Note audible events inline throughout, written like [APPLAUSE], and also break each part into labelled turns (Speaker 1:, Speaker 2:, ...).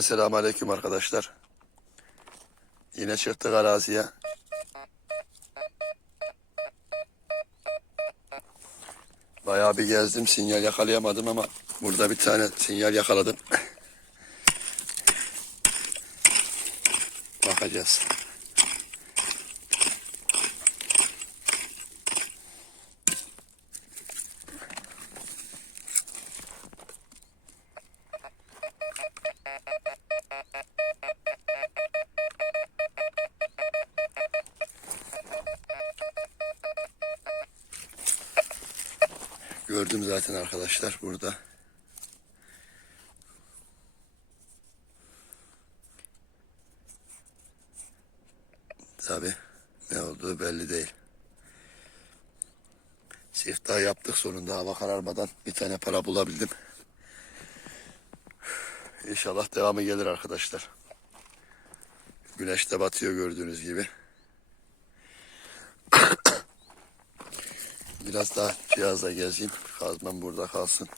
Speaker 1: Herkese selamun aleyküm arkadaşlar. Yine çıktık araziye. Bayağı bir gezdim. Sinyal yakalayamadım ama burada bir tane sinyal yakaladım. [LAUGHS] Bakacağız. Gördüm zaten arkadaşlar burada. Tabi ne olduğu belli değil. Siftah yaptık sonunda hava kararmadan bir tane para bulabildim. İnşallah devamı gelir arkadaşlar. Güneş de batıyor gördüğünüz gibi. Biraz daha cihazla gezeyim. Kazmam burada kalsın.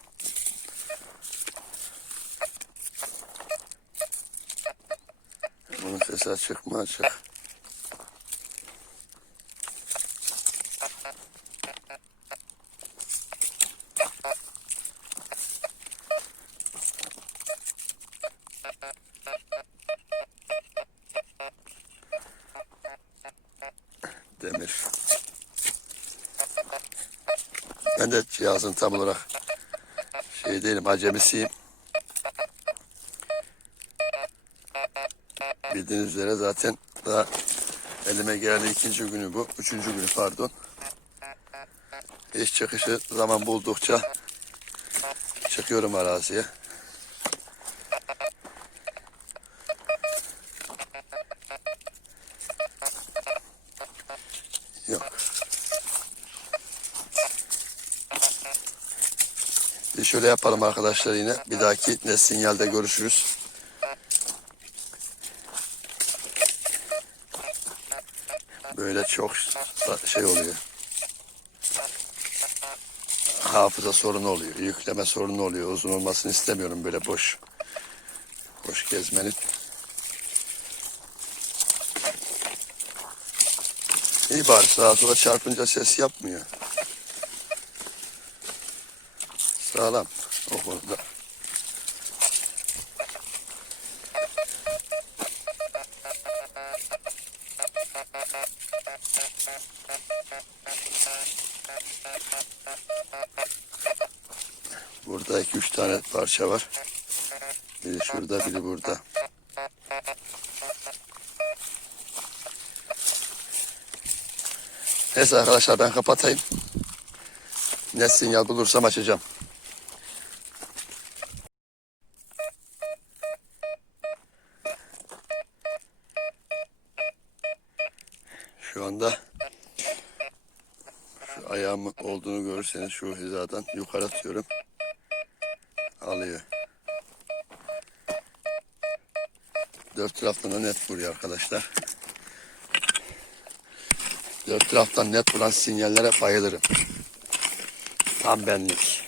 Speaker 1: Bunun sesi açık mı açık? Demir. De cihazın tam olarak şey değilim, acemisiyim. Bildiğiniz üzere zaten daha elime geldi ikinci günü bu. Üçüncü günü pardon. İş çıkışı zaman buldukça çıkıyorum araziye. Şöyle yapalım arkadaşlar yine. Bir dahaki ne sinyalde görüşürüz. Böyle çok şey oluyor. Hafıza sorunu oluyor. Yükleme sorunu oluyor. Uzun olmasını istemiyorum böyle boş. Boş gezmenin. İyi bari sağa sola çarpınca ses yapmıyor. Sağlam o konuda. Burada iki üç tane parça var. Biri şurada, biri burada. Neyse arkadaşlar ben kapatayım. Ne sinyal bulursam açacağım. Şu anda şu ayağım olduğunu görürseniz şu hizadan yukarı atıyorum. Alıyor. Dört taraftan da net vuruyor arkadaşlar. Dört taraftan net vuran sinyallere bayılırım. Tam benlik.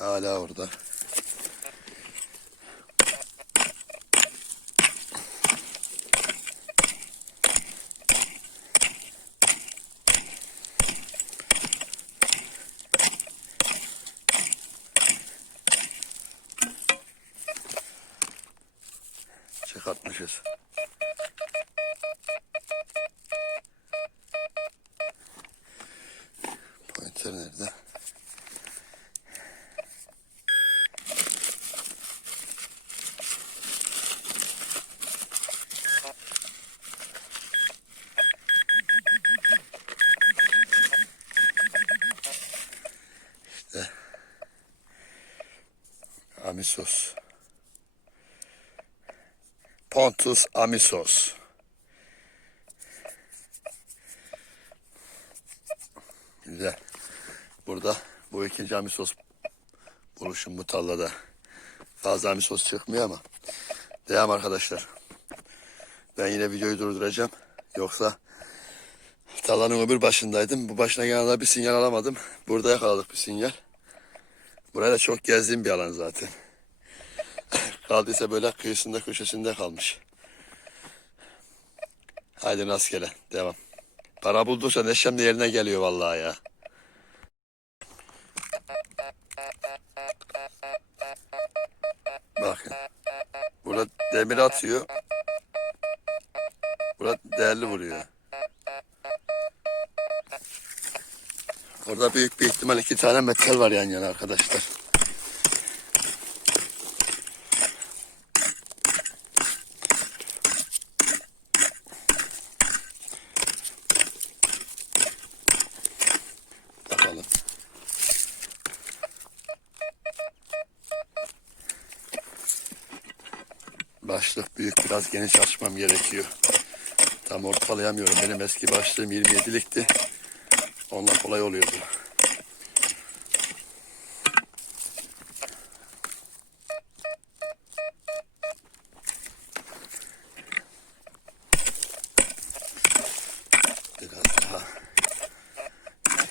Speaker 1: Hala orada. Çıkartmışız. Pointer nerede? Amisos. Pontus Amisos. Güzel. Burada bu ikinci Amisos buluşum bu tarlada. Fazla Amisos çıkmıyor ama. Devam arkadaşlar. Ben yine videoyu durduracağım. Yoksa tarlanın öbür başındaydım. Bu başına gelene bir sinyal alamadım. Burada yakaladık bir sinyal. Buraya da çok gezdiğim bir alan zaten. Kaldıysa böyle kıyısında köşesinde kalmış. Haydi rastgele devam. Para bulduysa neşem de yerine geliyor vallahi ya. Bakın. Burada demir atıyor. Burada değerli vuruyor. Orada büyük bir ihtimal iki tane metal var yan yana arkadaşlar. Bakalım. Başlık büyük biraz geniş açmam gerekiyor. Tam ortalayamıyorum. Benim eski başlığım 27'likti. Ondan kolay oluyordu. Biraz daha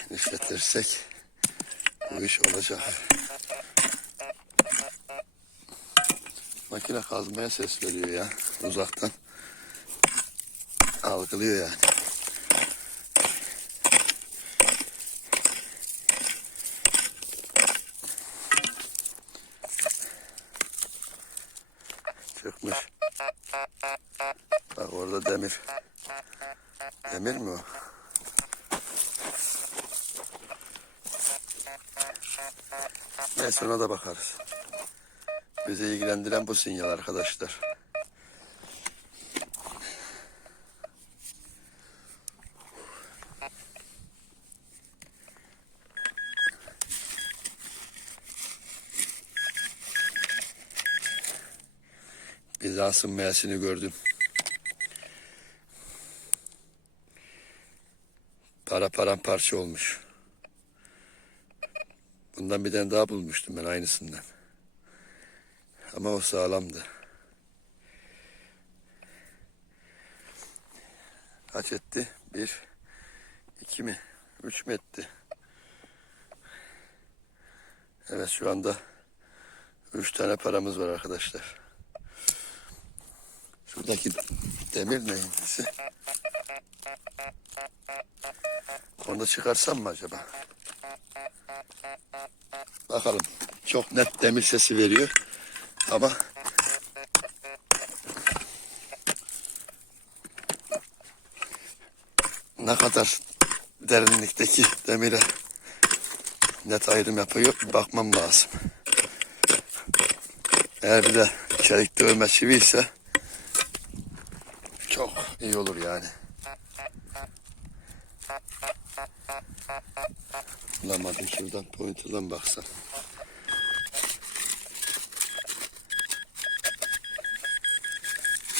Speaker 1: genişletirsek bu iş olacak. Makine kazmaya ses veriyor ya uzaktan. Algılıyor yani. Çıkmış. Bak orada demir. Demir mi o? Neyse ona da bakarız. Bizi ilgilendiren bu sinyal arkadaşlar. Bizans'ın meyasını gördüm. Para paramparça olmuş. Bundan bir tane daha bulmuştum ben aynısından. Ama o sağlamdı. Kaç etti? Bir, iki mi? Üç mü etti? Evet şu anda üç tane paramız var arkadaşlar. Şuradaki demir neyse. Onu çıkarsam mı acaba? Bakalım. Çok net demir sesi veriyor. Ama ne kadar derinlikteki demire net ayrım yapıyor bakmam lazım. Eğer bir de çelik dövme çivi ise çok iyi olur yani. Bulamadım şuradan pointer'dan baksam.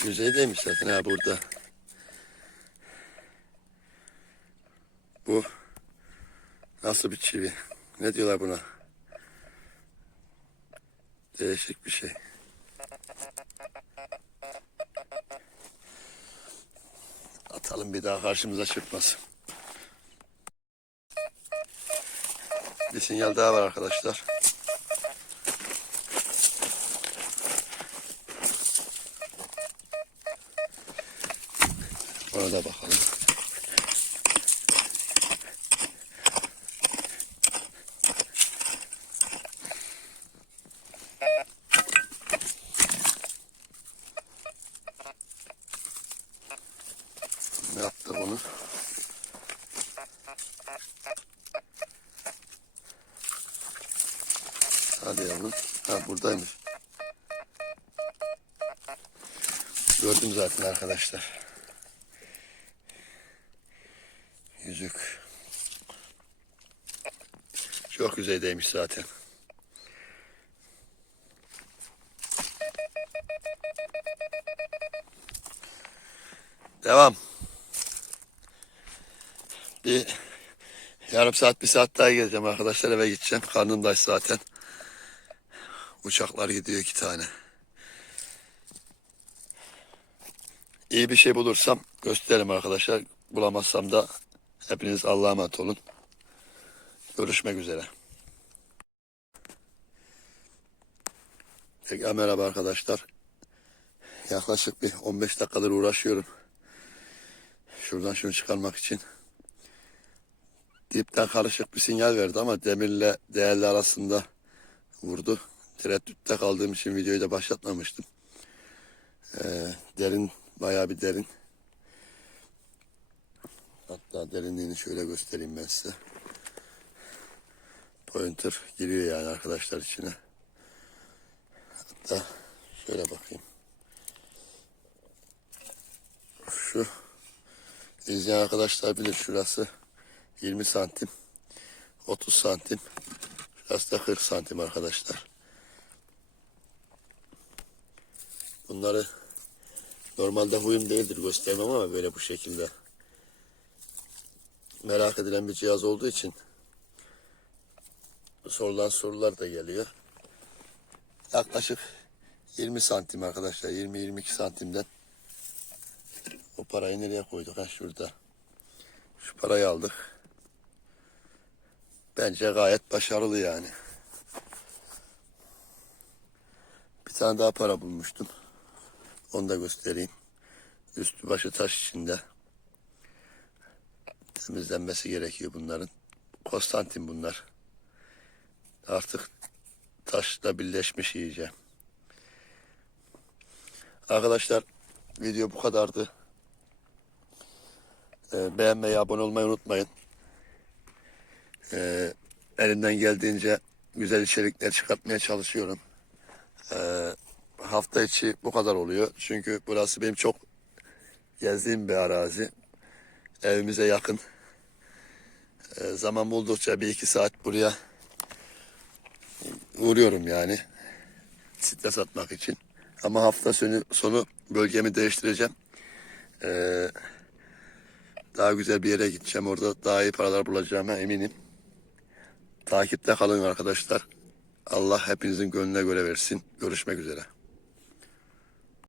Speaker 1: Yüzeydeymiş zaten ha burada. Bu nasıl bir çivi? Ne diyorlar buna? Değişik bir şey. Atalım bir daha karşımıza çıkmasın. Bir sinyal daha var arkadaşlar. Ona bakalım. Yaptı bunu? Hadi yavrum. Ha buradaymış. Gördüm zaten arkadaşlar. Yüzük. Çok yüzeydeymiş zaten. Devam. Bir yarım saat bir saat daha geleceğim arkadaşlar eve gideceğim. Karnım daş zaten. Uçaklar gidiyor iki tane. İyi bir şey bulursam gösteririm arkadaşlar. Bulamazsam da hepiniz Allah'a emanet olun. Görüşmek üzere. Tekrar merhaba arkadaşlar. Yaklaşık bir 15 dakikadır uğraşıyorum. Şuradan şunu çıkarmak için. Dipten karışık bir sinyal verdi ama demirle değerli arasında vurdu. Tereddütte kaldığım için videoyu da başlatmamıştım. Ee, derin, bayağı bir derin. Hatta derinliğini şöyle göstereyim ben size. Pointer giriyor yani arkadaşlar içine. Hatta şöyle bakayım. Şu izleyen arkadaşlar bilir şurası 20 santim 30 santim şurası da 40 santim arkadaşlar. Bunları normalde huyum değildir göstermem ama böyle bu şekilde merak edilen bir cihaz olduğu için sorulan sorular da geliyor. Yaklaşık 20 santim arkadaşlar 20-22 santimden o parayı nereye koyduk? Ha şurada. Şu parayı aldık. Bence gayet başarılı yani. Bir tane daha para bulmuştum. Onu da göstereyim. Üstü başı taş içinde. Temizlenmesi gerekiyor bunların. Konstantin bunlar. Artık taşla birleşmiş iyice. Arkadaşlar video bu kadardı. Ee, beğenmeyi, abone olmayı unutmayın. Ee, elimden geldiğince güzel içerikler çıkartmaya çalışıyorum. Ee, hafta içi bu kadar oluyor. Çünkü burası benim çok gezdiğim bir arazi. Evimize yakın. Ee, zaman buldukça bir iki saat buraya uğruyorum yani. Stres atmak için. Ama hafta sonu, sonu bölgemi değiştireceğim. Ee, daha güzel bir yere gideceğim. Orada daha iyi paralar bulacağıma eminim. Takipte kalın arkadaşlar. Allah hepinizin gönlüne göre versin. Görüşmek üzere.